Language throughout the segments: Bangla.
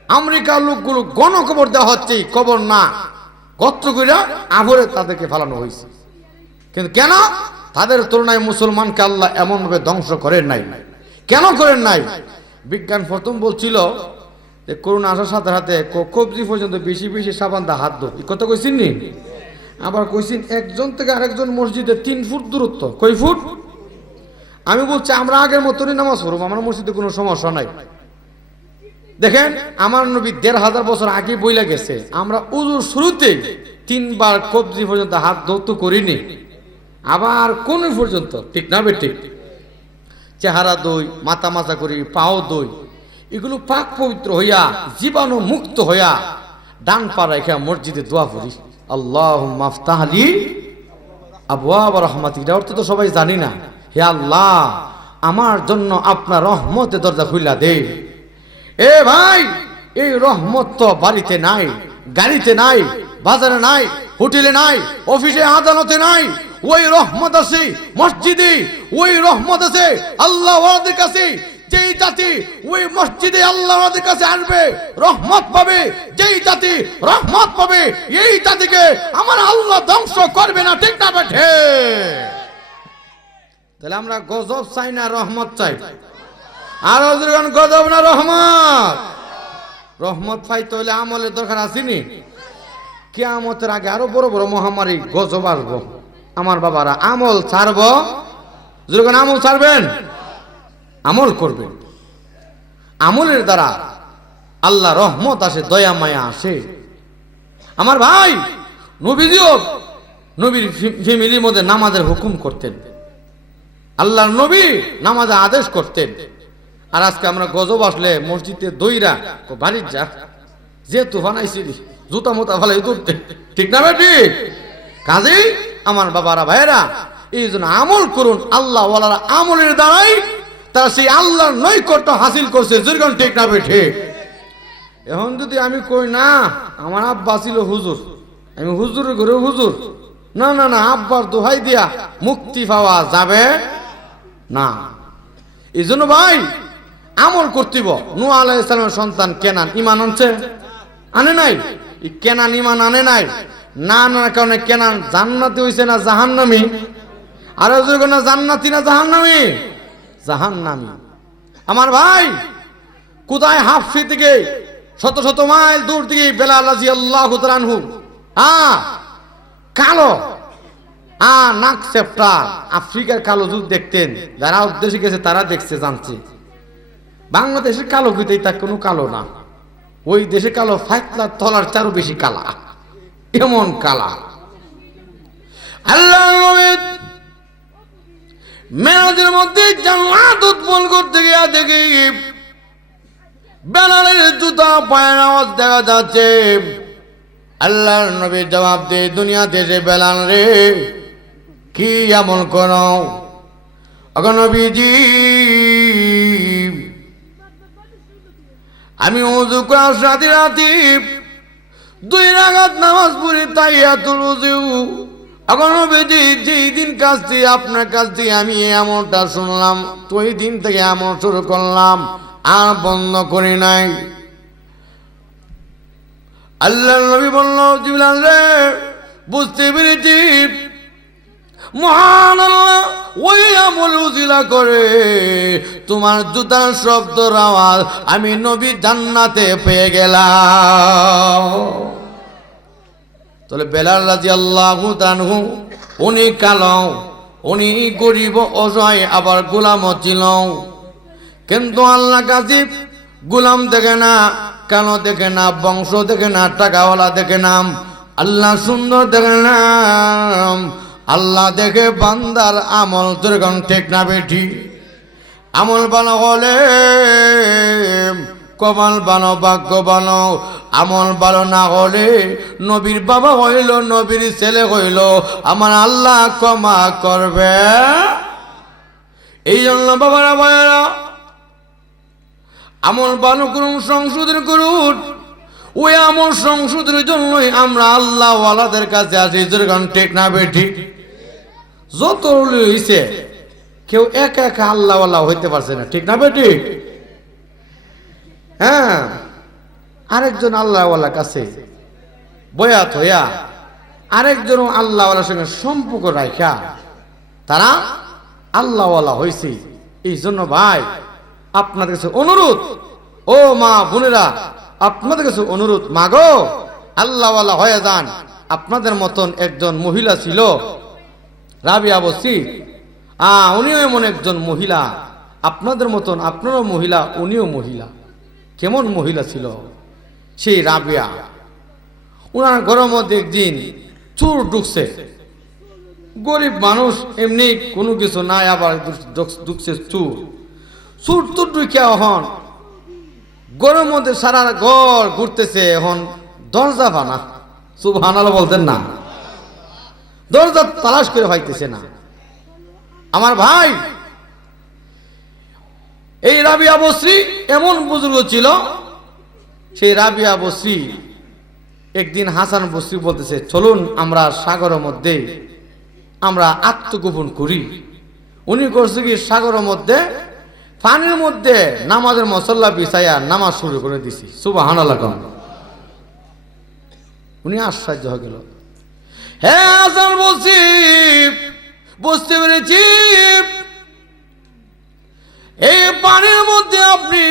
আমেরিকার লোকগুলো গণকবর দেওয়া হচ্ছে, কবর না গত্র কইরা আভরে তাদেরকে ফেলানো হয়েছে। কিন্তু কেন? তাদের তুলনায় মুসলমানকে আল্লাহ এমন ভাবে ধ্বংস করেন নাই। কেন করেন নাই? বিজ্ঞান প্রথম বলছিল যে করোনা আসার সাথে সাথে কবজি পর্যন্ত বেশি বেশি সাবান দা হাত ধো, কত কইছেন নি? আবার কইছেন একজন থেকে আরেকজন মসজিদে 3 ফুট দূরত্ব। কই ফুট? আমি বলছি আমরা আগের মতনই নামাজ পড়ব, আমার মসজিদে কোনো সমস্যা নাই। দেখেন আমার নবী 1500 বছর আগে বইলা গেছে, আমরা উযুর শুরুতে 3 বার কবজি পর্যন্ত হাত ধৌত করিনি, আবার কোন পর্যন্ত, ঠিক না বেঠিক? চেহারা দই, মাথা মাথা করি, পাও দই, এগুলো পাক পবিত্র হইয়া জীবাণু মুক্ত হইয়া ডান পা রেখে মসজিদে দোয়া করি, আল্লাহুম্মা আফতাহ লি আবওয়াব রাহমাতিক। এটা অর্থ তো সবাই জানি না। হে আল্লাহ, আমার জন্য আপনার রহমতের দরজা খুইলা দে। এ ভাই, এই রহমত তো বাড়িতে নাই, গাড়িতে নাই, বাজারে নাই, হোটেলে নাই, অফিসে আদালতে নাই। ওই রহমত আছে মসজিদে, ওই রহমত আছে আল্লাহ ওয়ালাদের কাছে। যেই জাতি ওই মসজিদে আল্লাহ ওয়ালাদের কাছে আসবে রহমত পাবে, যেই জাতি রহমত পাবে এই জাতিকে আমার আল্লাহ ধ্বংস করবে না, ঠিক না বেঠে? তাহলে আমরা গজব চাই না রহমত চাই? আর গজব না রহমত? রহমত পাইতে হলে আমলের দরকার আসেনি? কিয়ামতের আগে আরো বড় বড় মহামারী গজব আসবো। আমার বাবারা আমল ছাড়ব, যখন আমল ছাড়বেন আমল করবেন, আমলের দ্বারা আল্লাহ রহমত আসে, দয়া মায়া আসে। আমার ভাই নবীজিও নবীর ফ্যামিলির মধ্যে নামাজের হুকুম করতেন, আল্লাহর নবী নামাজে আদেশ করতেন। আর আজকে আমরা গজব আসলে মসজিদে দইরা বাড়ির যা যে তুফান আইসিলি জুতা মোতা ভালাই ধরতে, ঠিক না বেটি? কাজেই আমার বাবারা ভাইয়েরা, এই জন্য আমল করুন। আল্লাহ ওয়ালারা আমলের দ্বারাই তারা সেই আল্লাহর নৈকট্য হাসিল করছে, যেরকম, ঠিক না বেঠে? এখন যদি আমি কই না আমার আব্বা ছিল হুজুর, আমি হুজুরের ঘরে হুজুর, না না না, আব্বার দোহাই দিয়া মুক্তি পাওয়া যাবে না। এই জন্য ভাই আমল করতেব। নূহ আলাইহিস সালামের সন্তান কেনান ঈমান আনছে, আনে নাই? এই কেনান ঈমান আনে নাই, না আনার কারণে কেনান জান্নাতি হইছে না জাহান্নামী? আর যখন না জান্নাতি না জাহান্নামী? জাহান্নামী। আমার ভাই কোথায় হাফসি থেকে শত শত মাইল দূর থেকে বেলাল রাদিয়াল্লাহু তাআলা আনহু কালো নাক সেপ্টা আফ্রিকার কালো যুগ দেখতেন, যারা উদ্দেশ্যে গেছে তারা দেখছে, জানছে। বাংলাদেশের কালো কইতেই তার কোনো কালো না, ওই দেশে কালো ফাইতলার তলার চারও বেশি কালা, এমন কালা। আল্লাহ মেরাজের মধ্যে জান্নাত উৎপন্ন করতে গিয়া দেখি বেলালের জুতা পায়ের আওয়াজ দেখা যাচ্ছে। আল্লাহর নবী জবাব দিয়ে দুনিয়া দেশে, বেলাল রে কি এমন করো? নবীজি আমি ওযু করার সাথে রাতে 2 রাকাত নামাজ পড়ি তাহিয়াতুল ওযু। নবীজি যেই দিন কাজ দিয়ে আপনার কাছ দিয়ে আমি এমনটা শুনলাম, তো ওই দিন থেকে এমন শুরু করলাম, আর বন্ধ করি নাই। আল্লাহর নবী বলল, জিবরাইল রে বুঝতে পেরেছি, মহান আল্লাহ ওই আমল উজিলা করে তোমার জুতার শব্দর আওয়াজ আমি নবী জান্নাতে পেয়ে গেলাম। তাহলে বেলাল রাদিয়াল্লাহু তাআলা উনি কালো, উনি গরিব অসহায়, আবার গোলামও ছিল, কিন্তু আল্লাহ কাছে গোলাম দেখে না, কালো দেখে না, বংশ দেখে না, টাকাওয়ালা দেখে না, আল্লাহ সুন্দর দেখে না, আল্লাহ দেখে বান্দার আমল, যেরকম, ঠিক না বেঠি? আমল ভালো হলে কপাল ভালো, ভাগ্য ভালো। আমল ভালো না হলে নবীর বাবা হইল, নবীর ছেলে হইল, আমার আল্লাহ ক্ষমা করবে। এই জন্য বাবারা ভাইয়েরা আমল ভালো করুন, সংশোধন করুন। ওই আমল সংশোধনের জন্যই আমরা আল্লাহ ওয়ালাদের কাছে আসি, যেরকম, ঠিক না বেঠি? যত হইছে কেউ একা একা আল্লাহ ওয়ালা হইতে পারছে না, ঠিক না বেঠি? হ্যাঁ, আরেকজন আল্লাহওয়ালার কাছে বয়াত হইয়া আরেকজন আল্লাহওয়ালার সঙ্গে সম্পর্ক রাখা তারা আল্লাহওয়ালা হয়েছে। এই জন্য ভাই আপনাদের কাছে অনুরোধ, ও মা বোনেরা আপনাদের কাছে অনুরোধ, মাগো আল্লাহওয়ালা হয়ে যান। আপনাদের মতন একজন মহিলা ছিল রাবিয়া বসরি, উনিও এমন একজন মহিলা, আপনাদের মতন আপনারও মহিলা, উনিও মহিলা। কেমন মহিলা ছিল সেই রাবিয়া? উনার ঘরের মধ্যে একদিন চোর ঢুকছে। গরিব মানুষ, এমনি কোনো কিছু নাই, আবার ঢুকছে চোর। চোর তো ঢুকে হন ঘরের মধ্যে সারা ঘর ঘুরতেছে, এখন দরজা বানা, সুবহানাল্লাহ বলতেন না, দরজা তালাশ করে পাইতেছে না। আমার ভাই, এই রাবিয়া বসরি এমন বুজুর্গ ছিল। সেই রাবিয়া বসরি একদিন হাসান বসরি বলতেছে, চলুন আমরা সাগরের মধ্যে আমরা আত্মগোপন করি। উনি করছে কি, সাগরের মধ্যে পানির মধ্যে নামাজের মসল্লা বিছাইয়া নামাজ শুরু করে দিছি। সুবহানাল্লাহ। উনি আশ্চর্য হয়ে গেল, হ্যাঁ হাসান বসরি বুঝতে পেরেছি, এই পানির মধ্যে আপনি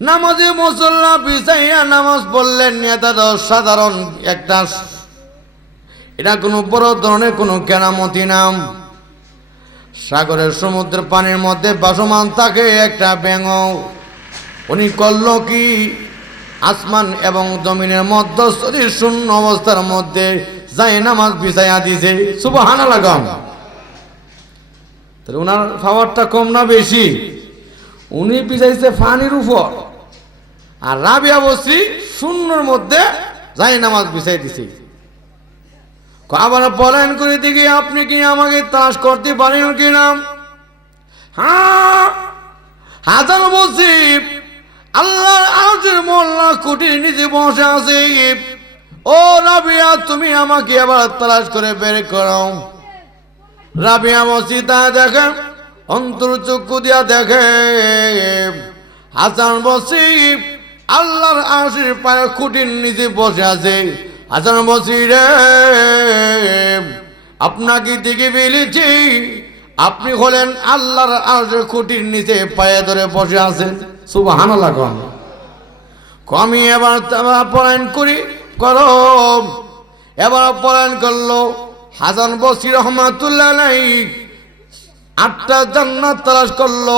নামাজে মুসল্লা বিছাইয়া নামাজ পড়লেন, এটা তো সাধারণ একটা, এটা কোনো বড় ধরনের কোনো কেরামতি নাম। সাগরের সমুদ্রের পানির মধ্যে ভাসমান থাকে একটা ব্যাঙ। উনি করল কি, আসমান এবং জমিনের মধ্যস্থির শূন্য অবস্থার মধ্যে যাই নামাজ বিছাইয়া দিছে। সুবহানাল্লাহ। তাহলে ওনার পাওয়ারটা কম না বেশি? উনি বিছাইছে পানির উপর, আর রাবিয়া বসরি শূন্যর মধ্যে যাই নামাজ বিছাই দিছে। আবার পলায়ন করে দেখি আপনি কি আমাকে তাস করতে পারেন কিনা? হ্যাঁ হাসান বসরি আল্লাহর আরশের মোল্লা কুটির নিচে বসে আছে। ও রাবিয়া, তুমি আমাকে আবার তালাশ করে বের করো। রাবিয়া বসরি তা দেখে, অন্তর চক্ষু দিয়া দেখে হাসান বসরি আল্লাহর আরশের পায়ে কুটির নিচে বসে আছে। হাসান বসরি রে, আপনাকে দেখে ফেলেছি, আপনি হলেন আল্লাহর আরশের খুঁটির নিচে পায়ে ধরে বসে আছেন। সুবহানাল্লাহ। কমি এবার পলায়ন করি করো। এবার পলায়ন করলো হাসান বসরি রহমাতুল্লাহ আলাইহি। 8টা জান্নাত তালাশ করলো,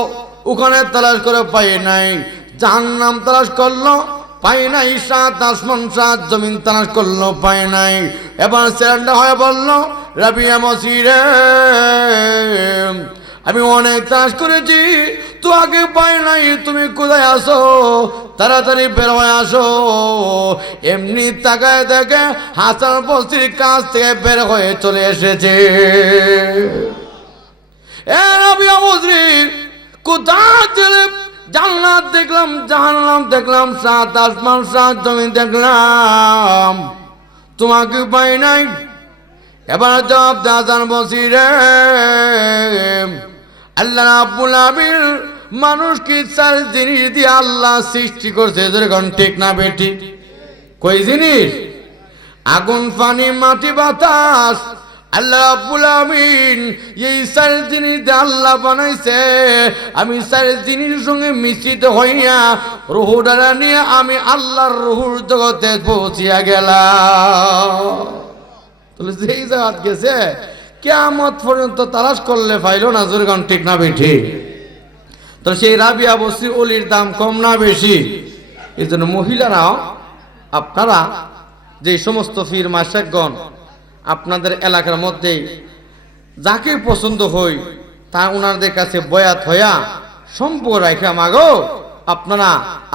ওখানে তালাশ করে পায় নাই। জাহান্নাম তালাশ করলো, পায় নাই। 7 আসমান 7 জমিন তালাশ করলো, পায় নাই। এবার সেরেন্ডা হয়ে বলল, রাবিয়া বসরি রে, আমি অনেক তালাশ করেছি, তো আগে পাই নাই, তুমি কোথায় আসো? তাড়াতাড়ি বের হয়ে আসো। এমনি তাকায় দেখে হাসান বসরির কাছ থেকে বের হয়ে চলে এসেছে। এ রাবিয়া বসরি, কোথায় ছিলে? জান্নাত দেখলাম, জাহান্নাম দেখলাম, 7 আসমান 7 জমিন দেখলাম, তোমাকে পাই নাই। এবার জবাব দে হাসান বসরি রে, আল্লাহ রাব্বুল আলামিন মানুষকে 4 জিনিস দিয়ে আল্লাহ সৃষ্টি করছে। যেরকম ঠিক না বেটি? কই জিনিস? আগুন, পানি, মাটি, বাতাস। আল্লাহ রাব্বুল আলামিন এই 4 জিনিস দিয়ে আল্লাহ বানাইছে। আমি 4 জিনিসের সঙ্গে মিশ্রিত হইয়া রূহ দ্বারা নিয়ে আমি আল্লাহর রূহুর জগতে পৌঁছিয়া গেলাম। তাহলে যেই জায়গা গেছে কিয়ামত পর্যন্ত তালাশ করলে পাইল না। যেরকম ঠিক না বেটি? তো সেই রাবিয়া বসরি ওলির দাম কম না বেশি? এই জন্য মহিলারাও আপনারা যে সমস্ত পীর মাশায়েখগণ আপনাদের এলাকার মধ্যে যাকে পছন্দ হয় তা ওনাদের কাছে বয়াত হইয়া সম্পর্ক রাখা, মাগো আপনারা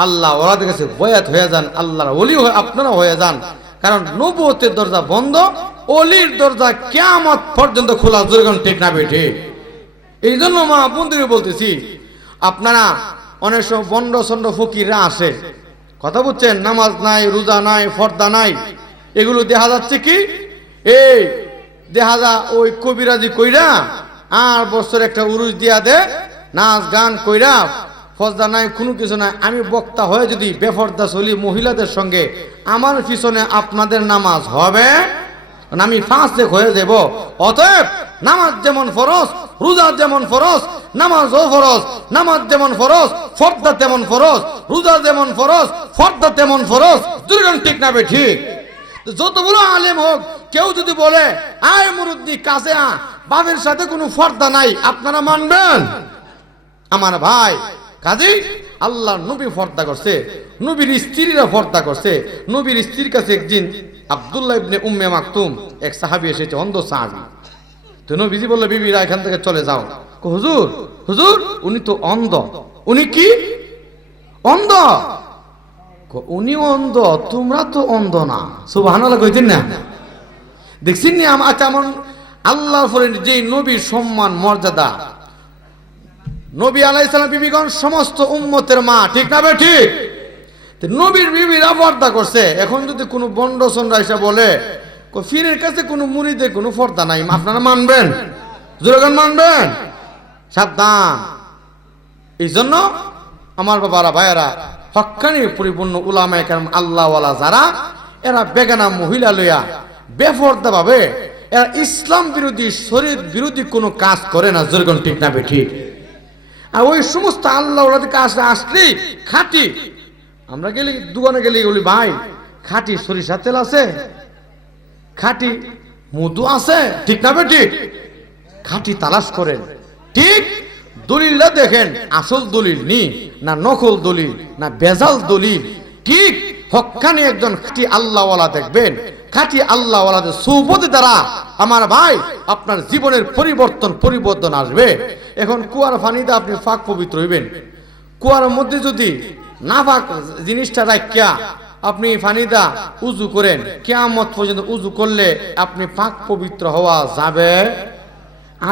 আল্লাহ ওনাদের কাছে বয়াত হয়ে যান, আল্লাহর ওলি আপনারা হয়ে যান। কারণ নবুয়তের দরজা বন্ধ, ওলির দরজা কিয়ামত পর্যন্ত খোলা। যেরকম ঠিক না বেঠে? এই জন্য মা বন্ধুকে বলতেছি, আপনারা অনেক সময় বন্ড সন্ড ফকিররা আসে, কথা বুঝছেন, নামাজ নাই, রোজা নাই, ফর্দা নাই, এগুলো দেখা যাচ্ছে কি এই দেখা যা ওই কবিরাজি কইরা আর বছর একটা উরুস দিয়া দে, নাচ গান কইরা ফর্দা নাই, কোনো কিছু নাই, আমি বক্তা হয়ে যদি বেফর্দা চলি মহিলাদের সঙ্গে, আমার পিছনে আপনাদের নামাজ হবে, আমি ফাসিক হয়ে যাব। অতএব নামাজ যেমন ফরজ, রোজা যেমন ফরজ, নামাজও ফরজ। নামাজ যেমন ফরজ, ফর্দা তেমন ফরজ। রোজা যেমন ফরজ, ফর্দা তেমন ফরজ। দুর্গণ ঠিক না বে ঠিক? যত বড় আলেম হোক, কেউ যদি বলে আয় মুরুদ্দি কাছে বাবের সাথে কোনো ফর্দা নাই, আপনারা মানবেন? আমার ভাই, কাজী আল্লাহর নবী ফর্দা করছে, নবীর স্ত্রীরা ফর্দা করছে। নবীর স্ত্রীর কাছে একদিন আব্দুল্লাহ ইবনে উম্মে মাকতুম এক সাহাবী এসেছে, অন্ধ সাহাবী। তো নবীজি বলল, বিবিরা এখান থেকে চলে যাও। হুজুর, হুজুর উনি তো অন্ধ। উনি কি অন্ধ? উনি অন্ধ, তোমরা তো অন্ধ না। সুবহানাল্লাহ কইতেন না? দেখছেন নি এমন আল্লাহর পরে যে নবীর সম্মান মর্যাদা। নবী আলাইহিস সালাম বিবিগণ সমস্ত উম্মতের মা, ঠিক না বে ঠিক? নবীর বিবিরা পর্দা করছে। এখন যদি কোনো বন্ড সন্ডা এসে বলে ফিরের কাছে কোনো মুরিদে কোনো পর্দা নাই, আপনারা মানবেন? জোরগান মানবেন? সাবধান। এই জন্য আমার বাবারা, ভাইয়েরা, হক্কানি পরিপূর্ণ উলামায়ে কেরাম আল্লাহওয়ালা যারা, এরা বেগানা মহিলা লইয়া বেপর্দা ভাবে এরা ইসলাম বিরোধী, শরীয়ত বিরোধী কোনো কাজ করে না। জোরগান ঠিক না বে ঠিক? আর ওই সমস্ত আল্লাহওয়ালাদের কাজ আসলেই খাঁটি, আমরা গেলে দোকানে গেলে বলি, ভাই খাঁটি সরিষা তেল আছে, খাঁটি মধু আছে, ঠিক না বে ঠিক? খাঁটি তালাশ করেন, ঠিক দলিলটা দেখেন, আসল দলিল নি না নকল দলিল না বেজাল দলিল। ঠিক হক্কানি একজন খাঁটি আল্লাহওয়ালা দেখবেন, খাঁটি আল্লাহওয়ালাদের সুবতে দ্বারা আমার ভাই আপনার জীবনের পরিবর্তন আসবে। এখন কুয়ার পানিতে আপনি পাক পবিত্র হইবেন, কুয়ার মধ্যে যদি না পাক জিনিসটা রাখিয়া আপনি পানিটা উজু করেন, কিয়ামত পর্যন্ত উজু করলে আপনি পাক পবিত্র হওয়া যাবে?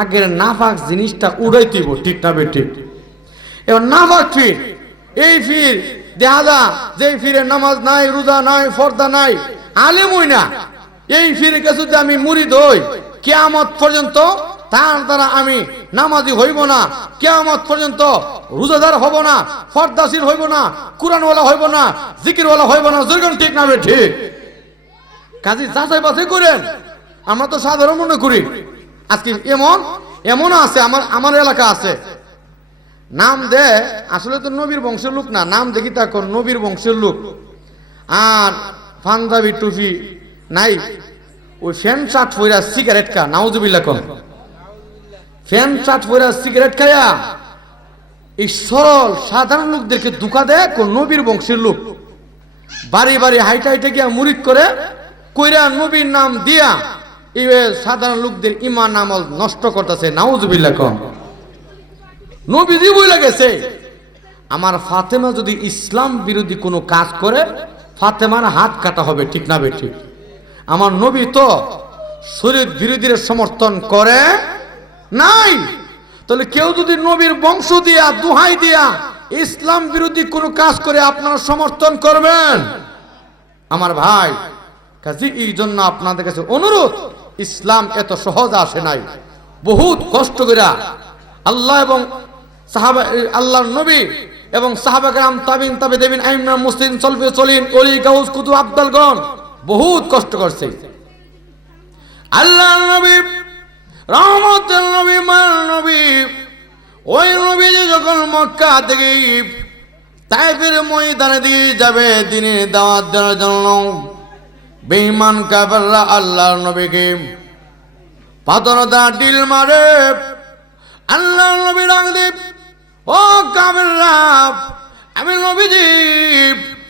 আগের নাপাক জিনিসটা উড়াইতেইব, ঠিক না বে ঠিক? এবার নাপাক ফির, এই ফির দেখা যা যে ফিরে নামাজ নাই, রোজা নাই, ফর্দা নাই, আলেম হই না, এই ফিরে কাছে যদি আমি মুরিদ হই, কিয়ামত পর্যন্ত তার দ্বারা আমি নামাজি হইব না, কিয়ামত পর্যন্ত রোজাদার হব না, ফর্দাশীল হইব না, কুরআনওয়ালা হইব না, জিকিরওয়ালা হইব না। জোরগান ঠিক না বে ঠিক? কাজী যাচাই বাছাই করেন। আমরা তো সাধারণ মনে করি। আজকে এমন আছে, আমার এলাকা আছে, নাম দে আসলে তো নবীর বংশের লোক না, নাম দেখি তা নবীর বংশের লোক, আর পাঞ্জাবি টুপি নাই, ওই ফ্যান শার্ট পইরা সিগারেট খা, নাউজুবিল্লাহ কোন ফ্যান শার্ট পইরা সিগারেট খায়া এই সরল সাধারণ লোকদেরকে ধোঁকা দেয়। কোন নবীর বংশের লোক বাড়ি বাড়ি হাইটা হাইটে গিয়া মুরিদ করে কইরা নবীর নাম দিয়া এই সাধারণ লোকদের ঈমান আমল নষ্ট করতেছে। নাউজুবিল্লাহ কোন নবীজি বইলা গেছে, আমার ফাতেমা যদি ইসলাম বিরোধী কোনো কাজ করে, ফাতেমার হাত কাটা হবে, ঠিক না বে ঠিক? আমার নবী তো শরীয়ত বিরোধীর সমর্থন করে নাই। তাহলে কেউ যদি নবীর বংশ দিয়া, দোহাই দিয়া ইসলাম বিরোধী কোনো কাজ করে, আপনারা সমর্থন করবেন? আমার ভাই, কাজে এই জন্য আপনাদের কাছে অনুরোধ, ইসলাম এত সহজ আসে নাই, বহুত কষ্ট করে আল্লাহ এবং সাহাবা, আল্লাহর নবী এবং সাহাবা কেরাম, তাবিন, তাবে দেবিন, আইম্মা, মুসলিম, সলফে সলিন, ওলি, গাউস, কুতুব, আব্দালগণ বহুত কষ্ট করছে। আল্লাহর নবী, রহমতের নবী, মার নবী, ওই নবী যখন মক্কা থেকে তায়েফের ময়দানে দিয়ে যাবে দ্বীনের দাওয়াত দেওয়ার জন্য, বেঈমান কাফেররা আল্লাহর নবীকে পাথর দা ঢিল মারে। আল্লাহর নবী রাগদেব, ও কাফেররা, আমি নবীজি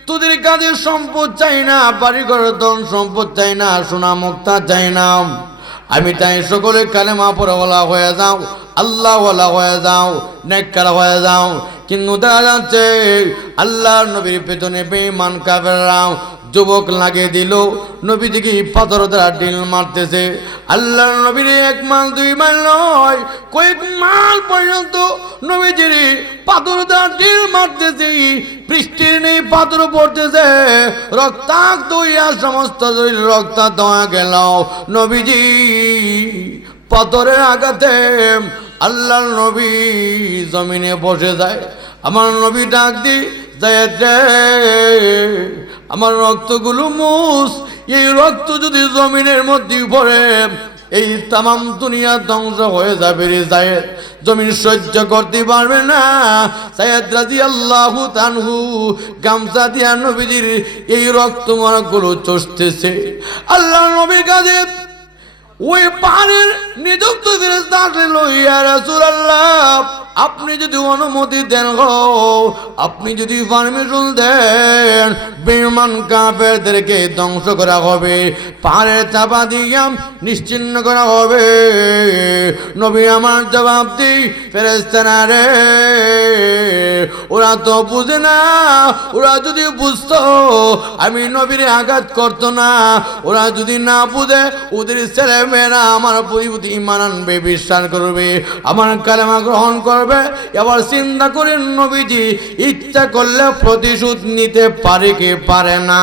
তোদের কাছে সম্পদ চাই না, বাড়িঘর ধন সম্পদ চাই না, সোনা মুক্তা চাই না, আমি তাই সকলে কালেমা পড়াওয়ালা হয়ে যাও, আল্লাহওয়ালা হয়ে যাও, নেককার হয়ে যাও। কিন্তু দেখা যাচ্ছে আল্লাহর নবীর পেছনে বেঈমান কাফেররা যুবক লাগিয়ে দিল, নবীজিকে পাথর দ্বারা ঢিল মারতেছে। আল্লাহর নবীর 1 মাইল 2 মাইল নয়, কয়েক মাইল পর্যন্ত নবীজির পাথর দ্বারা ঢিল মারতেছে, বৃষ্টির নেই, পাথর পড়তেছে, রক্তাক্ত হইয়া সমস্ত শরীর রক্তাক্ত হয়ে গেল। নবীজি পাথরের আঘাতে আল্লাহর নবী জমিনে বসে যায়। আমার নবী ডাক দি যায়েদ রে, আমার রক্তগুলো মুছ, এই রক্ত যদি জমিনের মধ্যে পড়ে এই তামাম দুনিয়া ধ্বংস হয়ে যাবে রে যায়েদ, জমিন সহ্য করতে পারবে না। যায়েদ রাদিয়াল্লাহু তাআনহু গামছা দিয়া নবীজির এই রক্ত মারাগুলো চষতেছে। আল্লাহ নবীর কাছে ওই পাহাড়ের নিযুক্ত ফেরেশতা আসলেন, ইয়া রাসূলুল্লাহ, আপনি যদি অনুমতি দেন গো, আপনি যদি পারমিশন দেন, বেঈমান কাফেরদেরকে ধ্বংস করা হবে, পাহাড়ের চাপা দিয়া নিশ্চিহ্ন করা হবে। নবী আমার জবাব দিই, ফেরেশতারা রে, ওরা তো বুঝে না, ওরা যদি বুঝতো আমি নবীর আঘাত করতো না। ওরা যদি না বুঝে, ওদের ছেলে মেয়েরা আমার প্রতি ঈমান আনবে, বিশ্বাস করবে, আমার কালেমা গ্রহণ করবে। এবার চিন্তা করেন নবীজি ইচ্ছা করলে প্রতিশোধ নিতে পারে কি পারে না?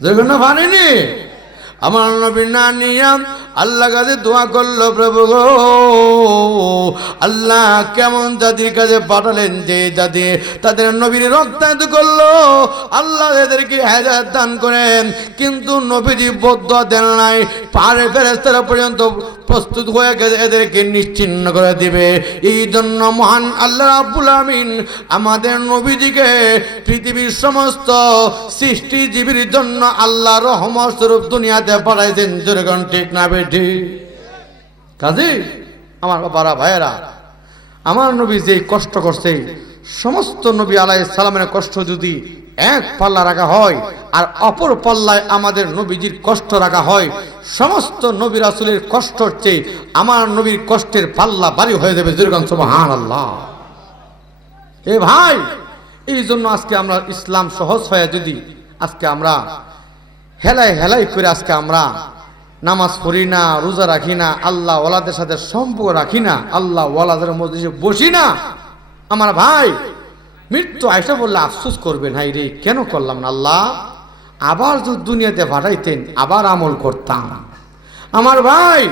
দেখুন না, পারেনি। আমার নবী না নিয়াম আল্লাহ কাছে দোয়া করলো, প্রভু গো আল্লাহ কেমন জাতির কাছে পাঠালেন যে জাতি তাদের নবীর রক্তায়িত করলো, আল্লাহ এদেরকে হেদায়েত দান করেন। কিন্তু নবীজি বদুয়া দেন নাই, পাহাড়ের ফেরেশতারা পর্যন্ত প্রস্তুত হয়ে গেছে এদেরকে নিশ্চিহ্ন করে দিবে। এই জন্য মহান আল্লাহ রাব্বুল আমিন আমাদের নবীজিকে পৃথিবীর সমস্ত সৃষ্টিজীবীর জন্য আল্লাহ রহমত স্বরূপ দুনিয়াতে পাঠাইছেন। যেরকম ঠিক না বেঠি কাজী আমার বাবারা ভাইয়েরা, আমার নবী যে কষ্ট করছে, সমস্ত নবী আলাইহিস সালামের কষ্ট যদি এক পাল্লা রাখা হয় আর অপর পাল্লায় আমাদের নবীজির কষ্ট রাখা হয়, সমস্ত নবী রাসূলের কষ্টর চেয়ে আমার নবীর কষ্টের পাল্লা ভারী হয়ে যাবে। যেরকম সুবহানাল্লাহ। এ ভাই, এই জন্য আজকে আমরা ইসলাম সহজ হয়ে যদি আজকে আমরা হেলাই হেলাই করে আজকে আমরা নামাজ পড়ি না, রোজা রাখি না, আল্লাহ ওয়ালাদের সাথে সম্পর্ক রাখি না, আল্লাহ ওয়ালাদের মজলিসে বসি না, আমার ভাই মৃত্যু আয়সা বললে আফসোস করবেন, হাই রে কেন করলাম না, আল্লাহ আবার যদি দুনিয়াতে পাঠাইতেন আবার আমল করতাম। আমার ভাই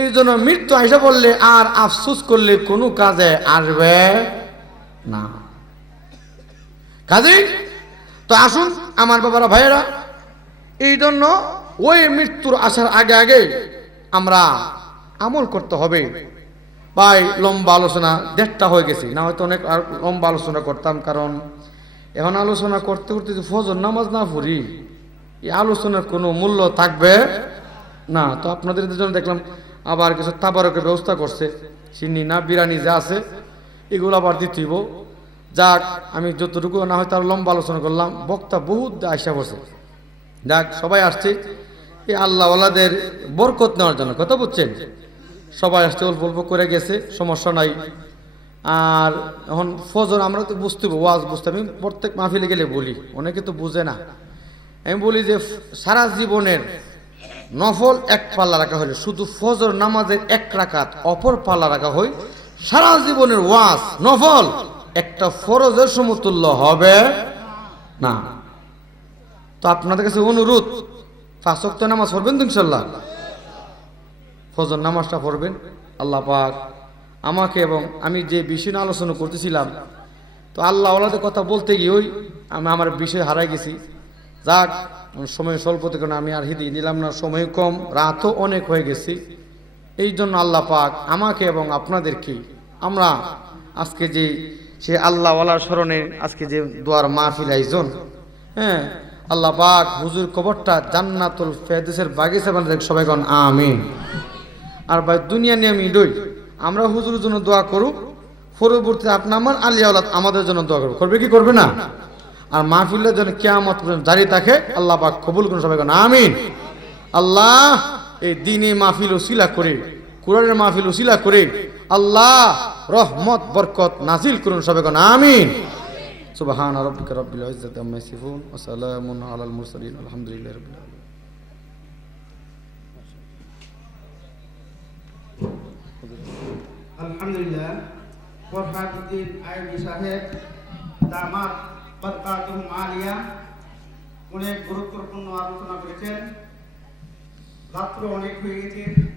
এই জন্য মৃত্যু আয়সা বললে আর আফসোস করলে কোনো কাজে আসবে না। কাজে তো আসুন আমার বাবারা ভাইয়েরা, এই জন্য ওই মৃত্যুর আসার আগে আগে আমরা আমল করতে হবে। ভাই লম্বা আলোচনা 1:30 হয়ে গেছে, না হয়তো অনেক আর লম্বা আলোচনা করতাম, কারণ এখন আলোচনা করতে করতে যদি ফজর নামাজ না পড়ি এই আলোচনার কোনো মূল্য থাকবে না। তো আপনাদের জন্য দেখলাম আবার কিছু তাবারকের ব্যবস্থা করছে, চিনি না বিরিয়ানি যা আছে এগুলো আবার দিতে হইব। যাক, আমি যতটুকু না হয়তো আর লম্বা আলোচনা করলাম, বক্তা বহুত আশা করছে। যাক, সবাই আসছে এই আল্লাহওয়ালাদের বরকত নেওয়ার জন্য, কথা বুঝছেন? সবাই আসতে অল্প অল্প করে গেছে, সমস্যা নাই। আর এখন ফজর আমরা তো বুঝতে ওয়াজ বুঝতে, আমি প্রত্যেক মাহফিলে গেলে বলি, অনেকে তো বুঝে না, আমি বলি যে সারা জীবনের নফল এক পাল্লা রাখা হলে শুধু ফজর নামাজের 1 রাকাত অপর পাল্লা রাখা হয়, সারা জীবনের ওয়াজ নফল একটা ফরজের সমতুল্য হবে না। তো আপনাদের কাছে অনুরোধ, 5 ওয়াক্ত নামাজ পড়বেন তো ইনশাল্লাহ, ফজর নামাজটা পড়বেন। আল্লাহ পাক আমাকে এবং আমি যে বিষয় নিয়ে আলোচনা করতেছিলাম, তো আল্লাহ ওয়ালাদের কথা বলতে গিয়ে আমি আমার বিষয় হারাই গেছি। যাক, সময় স্বল্পতে কারণে আমি আর হিদি নিলাম না, সময় কম, রাতও অনেক হয়ে গেছি। এই জন্য আল্লাহ পাক আমাকে এবং আপনাদেরকে, আমরা আজকে যে সে আল্লাহ ওয়ালার স্মরণে আজকে যে দোয়ার মাহফিল আয়োজন, হ্যাঁ, আল্লাহ পাক হুজুর কবরটা জান্নাতুল ফেরদৌসের বাগিচা বানাতে সবাই কোন আমিন। আর ভাই দুনিয়া নিয়ে আমি ডই, আমরা হুজুরের জন্য দোয়া করুক, পরবর্তীতে আপনি আমার আলিয়া ওলাদ আমাদের জন্য দোয়া করবো, করবে কি করবে না? আর মাহফিলের জন্য কিয়ামত পর্যন্ত জারি থাকে, আল্লাহ পাক কবুল করুন সবাই কোন আমিন। আল্লাহ এই দ্বীনি মাহফিল উসিলা করে, কুরআনের মাহফিল উসিলা করে আল্লাহ রহমত বরকত নাজিল করুন সবাই কোন আমিন। সুবহান রাব্বিকা রাব্বিল ইজ্জাতি আম্মা ইয়াসিফুন ওয়া সালামুন আলাল মুরসালিন আলহামদুলিল্লাহি রাব্বিল আলামিন। আলহামদুলিল্লাহ, ফরহাদউদ্দিন আইবি সাহেব দামাত বরকাতুহুম আলিয়া অনেক গুরুত্বপূর্ণ আলোচনা করেছেন। রাত্র অনেক হয়ে গেছে।